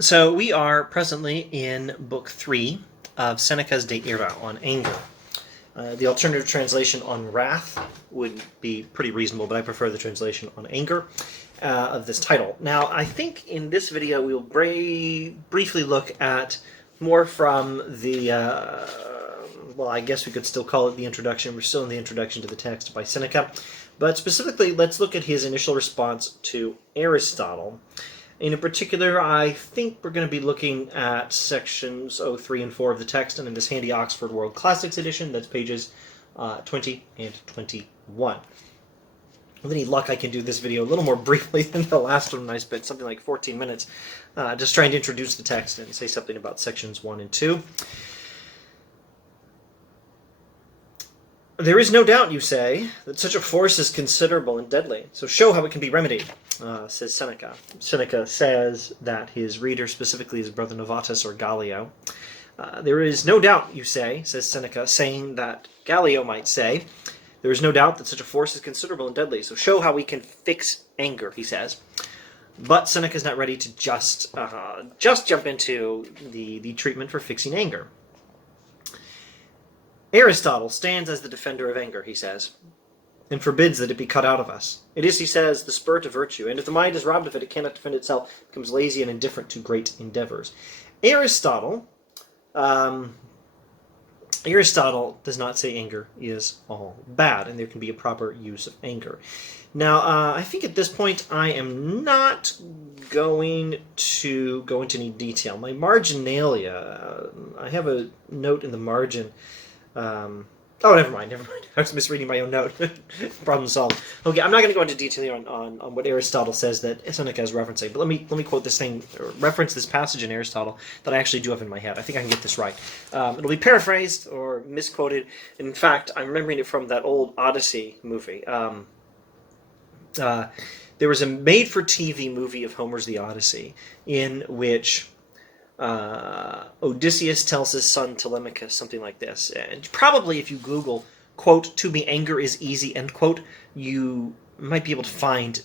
So we are presently in Book 3 of Seneca's De Ira on anger. The alternative translation on wrath would be pretty reasonable, but I prefer the translation on anger of this title. Now, I think in this video we'll briefly look at more from the, well, I guess we could still call it the introduction. We're still in the introduction to the text by Seneca. But specifically, let's look at his initial response to Aristotle. In particular, I think we're going to be looking at sections 03 and 4 of the text, and in this handy Oxford World Classics edition, that's pages 20 and 21. With any luck, I can do this video a little more briefly than the last one. I spent something like 14 minutes just trying to introduce the text and say something about sections 1 and 2. There is no doubt, you say, that such a force is considerable and deadly, so show how it can be remedied, says Seneca. Seneca says that his reader, specifically his brother Novatus or Gallio, there is no doubt, you say, says Seneca, saying that Gallio might say, there is no doubt that such a force is considerable and deadly, so show how we can fix anger, he says. But Seneca is not ready to just jump into the treatment for fixing anger. Aristotle stands as the defender of anger, he says, and forbids that it be cut out of us. It is, he says, the spur to virtue, and if the mind is robbed of it, it cannot defend itself, it becomes lazy and indifferent to great endeavors. Aristotle does not say anger is all bad, and there can be a proper use of anger. Now, I think at this point I am not going to go into any detail. My marginalia, I have a note in the margin. Oh, never mind. I was misreading my own note. Problem solved. Okay, I'm not going to go into detail here on what Aristotle says that Seneca is referencing, but let me quote this thing, or reference this passage in Aristotle that I actually do have in my head. I think I can get this right. It'll be paraphrased or misquoted. In fact, I'm remembering it from that old Odyssey movie. There was a made-for-TV movie of Homer's The Odyssey in which Odysseus tells his son Telemachus something like this. And probably if you Google, quote, "to be anger is easy," end quote, you might be able to find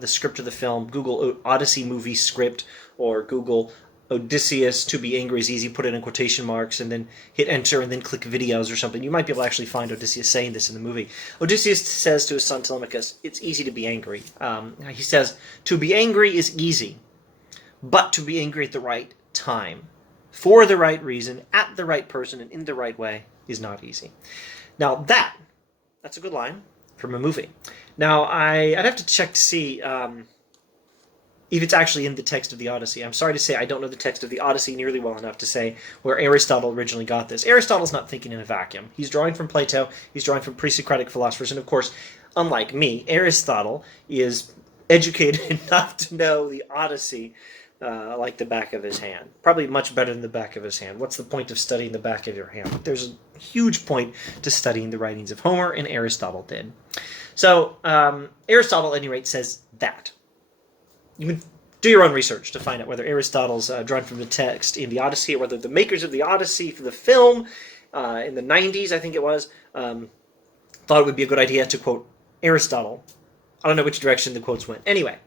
the script of the film. Google Odyssey movie script, or Google Odysseus to be angry is easy, put it in quotation marks, and then hit enter, and then click videos or something. You might be able to actually find Odysseus saying this in the movie. Odysseus says to his son Telemachus, it's easy to be angry. He says, to be angry is easy, but to be angry at the right time, for the right reason, at the right person, and in the right way is not easy. Now that's a good line from a movie. Now I'd have to check to see if it's actually in the text of the Odyssey. I'm sorry to say I don't know the text of the Odyssey nearly well enough to say where Aristotle originally got this. Aristotle's not thinking in a vacuum. He's drawing from Plato, he's drawing from pre-Socratic philosophers, and of course, unlike me, Aristotle is educated enough to know the Odyssey like the back of his hand. Probably much better than the back of his hand. What's the point of studying the back of your hand? There's a huge point to studying the writings of Homer, and Aristotle did. So Aristotle, at any rate, says that. You can do your own research to find out whether Aristotle's drawn from the text in the Odyssey, or whether the makers of the Odyssey for the film in the 90s, I think it was, thought it would be a good idea to quote Aristotle. I don't know which direction the quotes went. Anyway,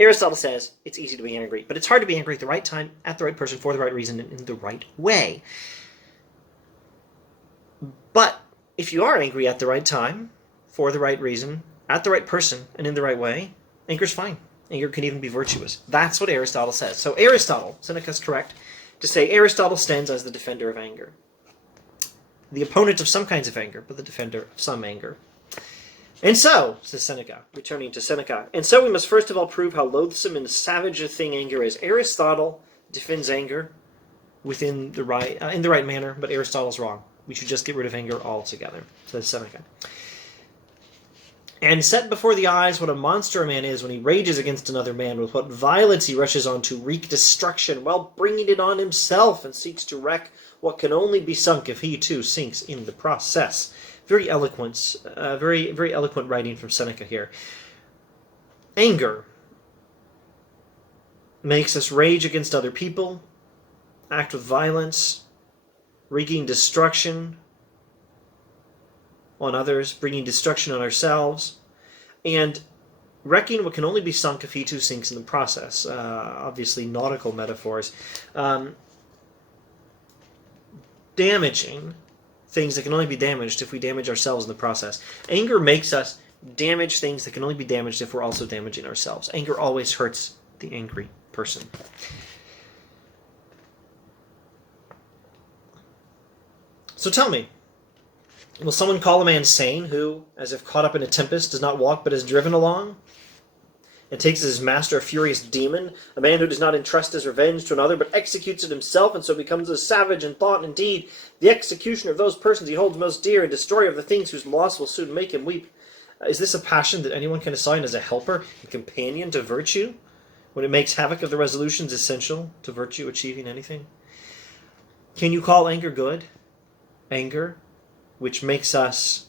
Aristotle says it's easy to be angry, but it's hard to be angry at the right time, at the right person, for the right reason, and in the right way. But if you are angry at the right time, for the right reason, at the right person, and in the right way, anger's fine. Anger can even be virtuous. That's what Aristotle says. So Aristotle, Seneca's correct to say Aristotle stands as the defender of anger. The opponent of some kinds of anger, but the defender of some anger. And so, says Seneca, returning to Seneca, and so we must first of all prove how loathsome and savage a thing anger is. Aristotle defends anger in the right manner, but Aristotle's wrong. We should just get rid of anger altogether, says Seneca. And set before the eyes what a monster a man is when he rages against another man, with what violence he rushes on to wreak destruction, while bringing it on himself, and seeks to wreck what can only be sunk if he too sinks in the process. Very eloquent, very eloquent writing from Seneca here. Anger makes us rage against other people, act with violence, wreaking destruction on others, bringing destruction on ourselves, and wrecking what can only be sunk if he too sinks in the process. Obviously, nautical metaphors. Damaging things that can only be damaged if we damage ourselves in the process. Anger makes us damage things that can only be damaged if we're also damaging ourselves. Anger always hurts the angry person. So tell me, will someone call a man sane who, as if caught up in a tempest, does not walk but is driven along? And takes as his master a furious demon, a man who does not entrust his revenge to another, but executes it himself, and so becomes a savage in thought and deed, the executioner of those persons he holds most dear, and destroyer of the things whose loss will soon make him weep. Is this a passion that anyone can assign as a helper and companion to virtue, when it makes havoc of the resolutions essential to virtue achieving anything? Can you call anger good? Anger, which makes us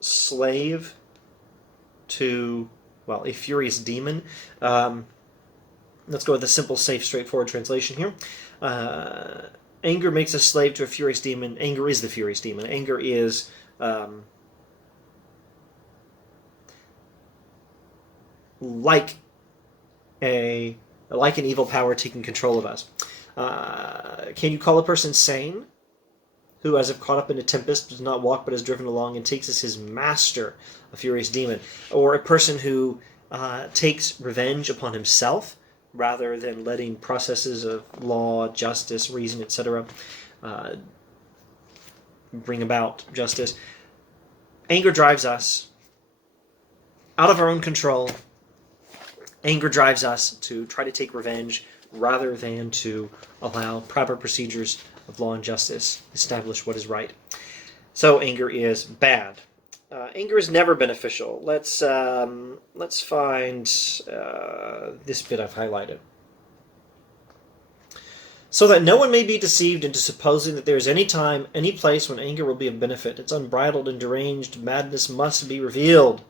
slave to, well, a furious demon. Let's go with a simple, safe, straightforward translation here. Anger makes us slave to a furious demon. Anger is the furious demon. Anger is like an evil power taking control of us. Can you call a person sane who, as if caught up in a tempest, does not walk but is driven along, and takes as his master a furious demon? Or a person who takes revenge upon himself rather than letting processes of law, justice, reason, etc. Bring about justice. Anger drives us out of our own control. Anger drives us to try to take revenge rather than to allow proper procedures of law and justice establish what is right. So anger is bad. Anger is never beneficial. Let's find this bit I've highlighted. So that no one may be deceived into supposing that there is any time, any place when anger will be of benefit. Its unbridled and deranged madness must be revealed.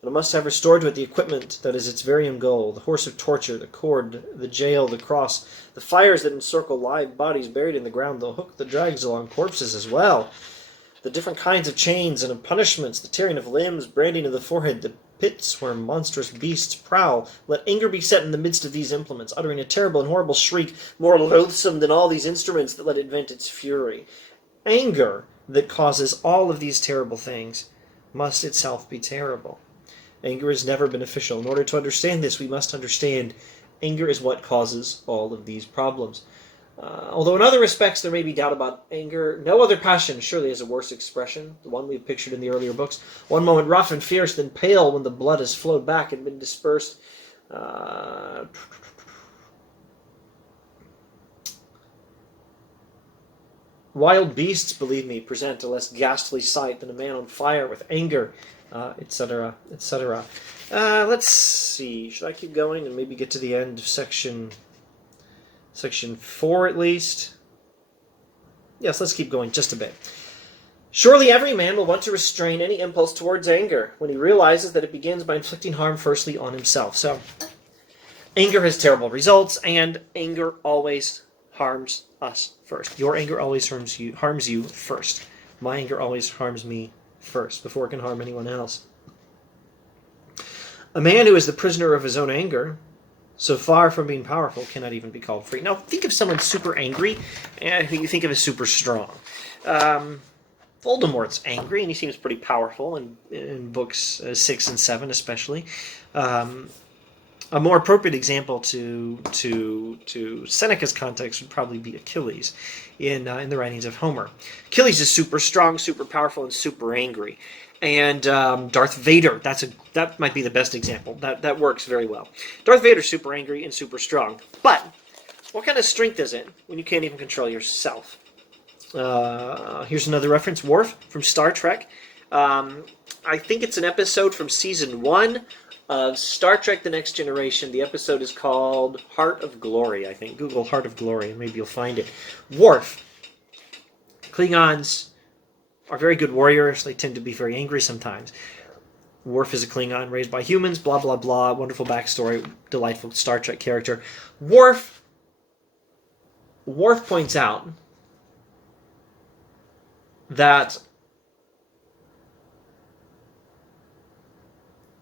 And it must have restored to it the equipment that is its very own goal, the horse of torture, the cord, the jail, the cross, the fires that encircle live bodies buried in the ground, the hook that drags along corpses as well, the different kinds of chains and of punishments, the tearing of limbs, branding of the forehead, the pits where monstrous beasts prowl. Let anger be set in the midst of these implements, uttering a terrible and horrible shriek, more loathsome than all these instruments that let it vent its fury. Anger that causes all of these terrible things must itself be terrible. Anger is never beneficial. In order to understand this, we must understand anger is what causes all of these problems. Although in other respects there may be doubt about anger, no other passion surely has a worse expression, the one we've pictured in the earlier books. One moment rough and fierce, then pale when the blood has flowed back and been dispersed. Wild beasts, believe me, present a less ghastly sight than a man on fire with anger, etc., etc. Let's see. Should I keep going and maybe get to the end of section 4 at least? Yes, let's keep going just a bit. Surely every man will want to restrain any impulse towards anger when he realizes that it begins by inflicting harm firstly on himself. So, anger has terrible results, and anger always harms us first. Your anger always harms you first. My anger always harms me first, before it can harm anyone else. A man who is the prisoner of his own anger, so far from being powerful, cannot even be called free. Now, think of someone super angry, and who you think of as super strong. Voldemort's angry, and he seems pretty powerful in books 6 and 7 especially. A more appropriate example to Seneca's context would probably be Achilles in the writings of Homer. Achilles is super strong, super powerful, and super angry. And Darth Vader, that might be the best example. That works very well. Darth Vader's super angry and super strong. But what kind of strength is it when you can't even control yourself? Here's another reference, Worf from Star Trek. I think it's an episode from season 1 of Star Trek The Next Generation. The episode is called Heart of Glory, I think. Google Heart of Glory and maybe you'll find it. Worf. Klingons are very good warriors. They tend to be very angry sometimes. Worf is a Klingon raised by humans, blah, blah, blah. Wonderful backstory. Delightful Star Trek character. Worf points out that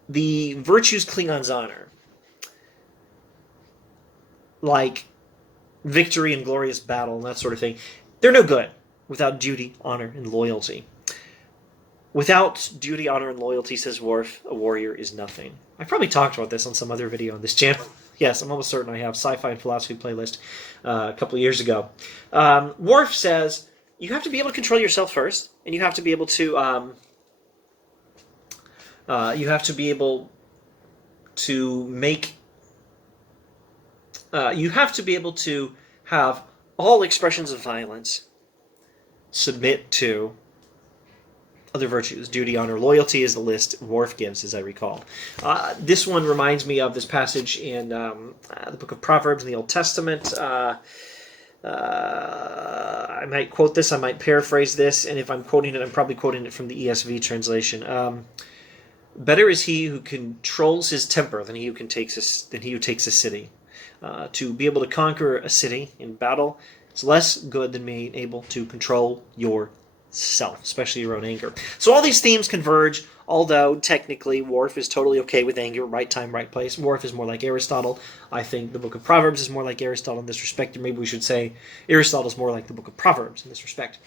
the virtues Klingons honor, like victory and glorious battle and that sort of thing, they're no good without duty, honor, and loyalty. Without duty, honor, and loyalty, says Worf, a warrior is nothing. I've probably talked about this on some other video on this channel. Yes, I'm almost certain I have. Sci-Fi and Philosophy playlist a couple of years ago. Worf says you have to be able to control yourself first, and you have to be able to make. You have to be able to have all expressions of violence submit to other virtues. Duty, honor, loyalty is the list Worf gives, as I recall. This one reminds me of this passage in the book of Proverbs in the Old Testament. I might quote this, I might paraphrase this, and if I'm quoting it, I'm probably quoting it from the ESV translation. Better is he who controls his temper than he who takes a city. To be able to conquer a city in battle is less good than being able to control yourself, especially your own anger. So all these themes converge, although technically Worf is totally okay with anger, right time, right place. Worf is more like Aristotle. I think the book of Proverbs is more like Aristotle in this respect, or maybe we should say Aristotle is more like the book of Proverbs in this respect.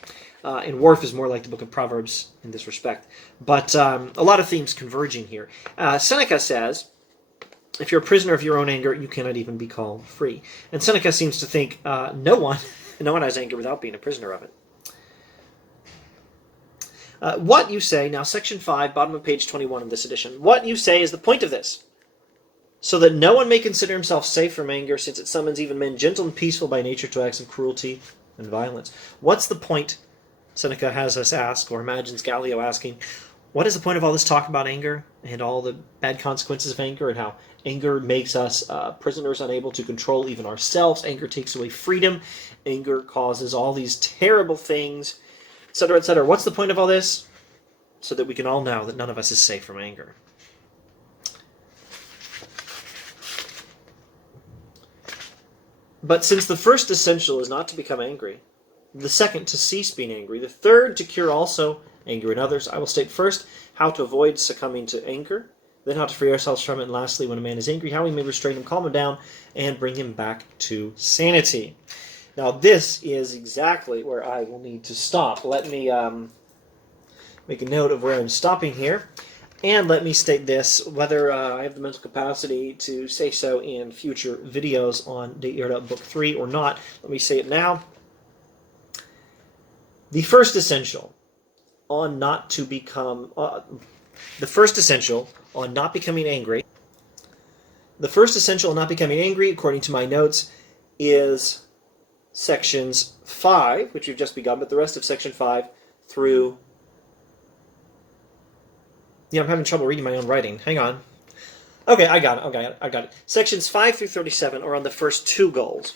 And Worf is more like the book of Proverbs in this respect. But a lot of themes converging here. Seneca says, if you're a prisoner of your own anger, you cannot even be called free. And Seneca seems to think no one has anger without being a prisoner of it. What you say, now section 5, bottom of page 21 of this edition, what you say is the point of this, so that no one may consider himself safe from anger, since it summons even men gentle and peaceful by nature to acts of cruelty and violence. What's the point, Seneca has us ask, or imagines Galileo asking, what is the point of all this talk about anger and all the bad consequences of anger and how anger makes us prisoners unable to control even ourselves? Anger takes away freedom. Anger causes all these terrible things, etc., etc. What's the point of all this? So that we can all know that none of us is safe from anger. But since the first essential is not to become angry, the second to cease being angry, the third to cure also anger in others, I will state first how to avoid succumbing to anger, then how to free ourselves from it, and lastly, when a man is angry, how we may restrain him, calm him down, and bring him back to sanity. Now this is exactly where I will need to stop. Let me make a note of where I'm stopping here, and let me state this, whether I have the mental capacity to say so in future videos on De Irda Book 3 or not. Let me say it now. The first essential on not to become, the first essential on not becoming angry, according to my notes, is sections 5, which we've just begun, but the rest of section 5 through... Yeah, I'm having trouble reading my own writing. Hang on. Okay, I got it. Sections 5 through 37 are on the first two goals.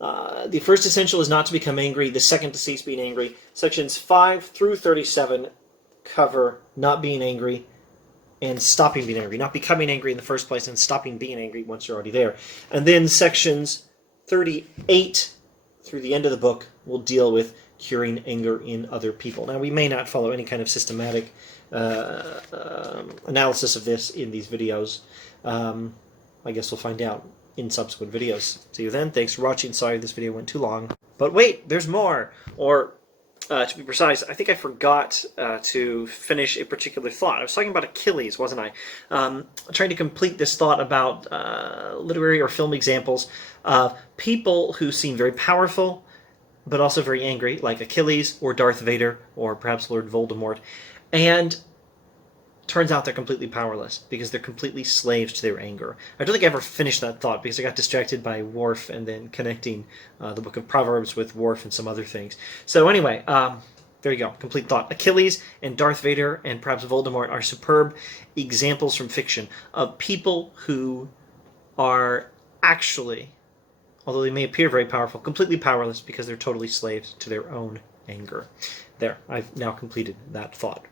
The first essential is not to become angry. The second to cease being angry. Sections 5 through 37 cover not being angry and stopping being angry. Not becoming angry in the first place and stopping being angry once you're already there. And then sections 38 through the end of the book will deal with curing anger in other people. Now, we may not follow any kind of systematic analysis of this in these videos. I guess we'll find out in subsequent videos. See you then. Thanks for watching. Sorry this video went too long. But wait, there's more. Or, to be precise, I think I forgot to finish a particular thought. I was talking about Achilles, wasn't I? Trying to complete this thought about literary or film examples of people who seem very powerful, but also very angry, like Achilles or Darth Vader or perhaps Lord Voldemort. And turns out they're completely powerless because they're completely slaves to their anger. I don't think I ever finished that thought because I got distracted by Worf and then connecting the book of Proverbs with Worf and some other things. So anyway, there you go, complete thought. Achilles and Darth Vader and perhaps Voldemort are superb examples from fiction of people who are actually, although they may appear very powerful, completely powerless because they're totally slaves to their own anger. There, I've now completed that thought.